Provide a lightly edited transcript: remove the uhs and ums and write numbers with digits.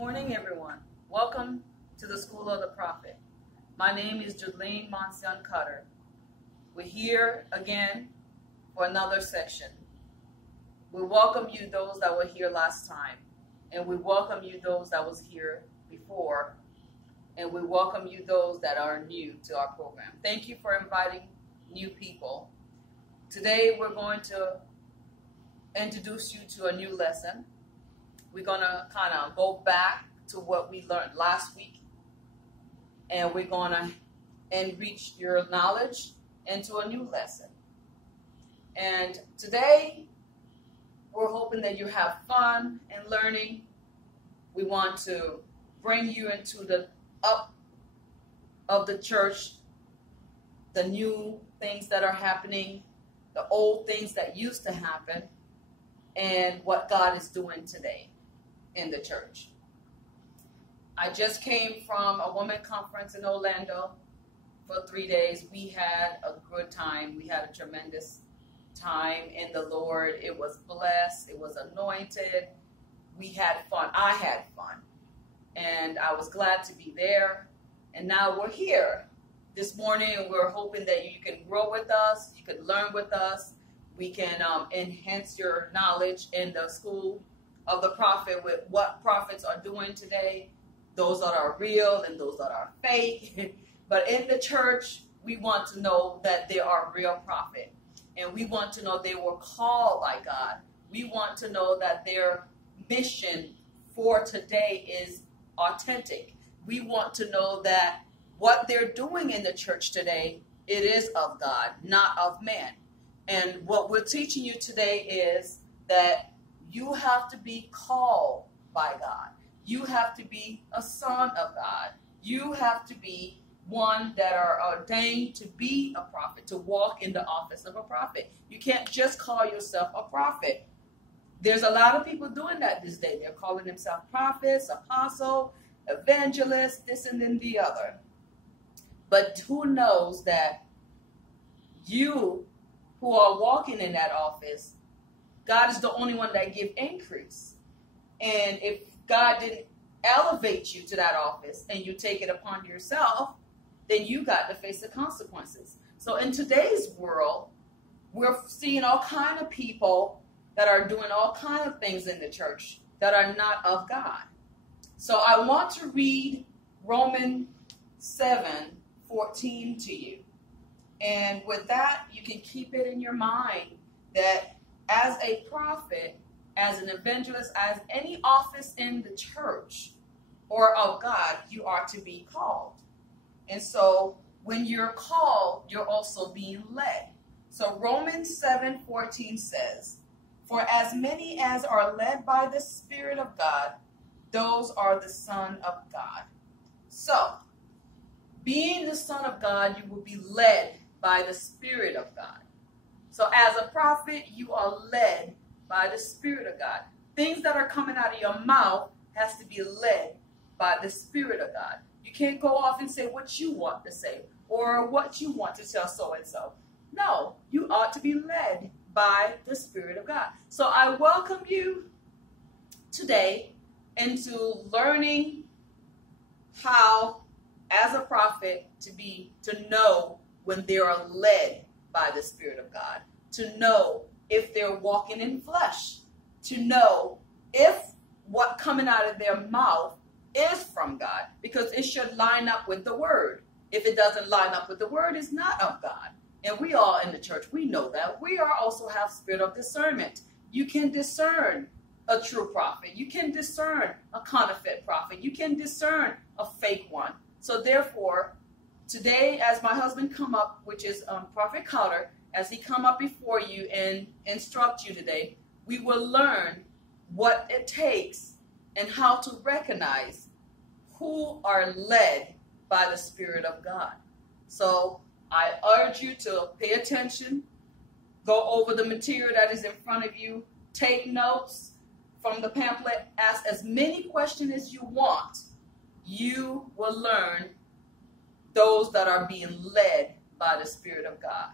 Morning, everyone. Welcome to the School of the Prophet. My name is Judlene Monsian Cutter. We're here again for another section. We welcome you, those that were here last time, and we welcome you, those that was here before, and we welcome you, those that are new to our program. Thank you for inviting new people. Today, we're going to introduce you to a new lesson. We're going to kind of go back to what we learned last week, and we're going to enrich your knowledge into a new lesson. And today, we're hoping that you have fun in learning. We want to bring you into the up of the church, the new things that are happening, the old things that used to happen, and what God is doing today in the church. I just came from a women conference in Orlando for 3 days. We had a good time. We had a tremendous time in the Lord. It was blessed. It was anointed. We had fun. I had fun. And I was glad to be there. And now we're here this morning, and we're hoping that you can grow with us. You can learn with us. We can enhance your knowledge in the School of the Prophet with what prophets are doing today, those that are real and those that are fake. But in the church, we want to know that they are real prophets, and we want to know they were called by God. We want to know that their mission for today is authentic. We want to know that what they're doing in the church today, it is of God, not of man. And what we're teaching you today is that you have to be called by God. You have to be a son of God. You have to be one that are ordained to be a prophet, to walk in the office of a prophet. You can't just call yourself a prophet. There's a lot of people doing that this day. They're calling themselves prophets, apostle, evangelist, this and then the other. But who knows that you who are walking in that office, God is the only one that gives increase. And if God didn't elevate you to that office and you take it upon yourself, then you got to face the consequences. So in today's world, we're seeing all kind of people that are doing all kind of things in the church that are not of God. So I want to read Romans 7:14 to you. And with that, you can keep it in your mind that as a prophet, as an evangelist, as any office in the church or of God, you are to be called. And so when you're called, you're also being led. So Romans 7:14 says, "For as many as are led by the Spirit of God, those are the Son of God." So, being the Son of God, you will be led by the Spirit of God. So as a prophet, you are led by the Spirit of God. Things that are coming out of your mouth has to be led by the Spirit of God. You can't go off and say what you want to say or what you want to tell so-and-so. No, you ought to be led by the Spirit of God. So I welcome you today into learning how, as a prophet, to know when they are led by the Spirit of God, to know if they're walking in flesh, to know if what coming out of their mouth is from God, because it should line up with the word. If it doesn't line up with the word, it's not of God. And we all in the church, we know that. We are also have spirit of discernment. You can discern a true prophet. You can discern a counterfeit prophet. You can discern a fake one. So therefore, today, as my husband come up, which is Prophet Cutter, as he come up before you and instruct you today, we will learn what it takes and how to recognize who are led by the Spirit of God. So I urge you to pay attention, go over the material that is in front of you, take notes from the pamphlet, ask as many questions as you want. You will learn those that are being led by the Spirit of God.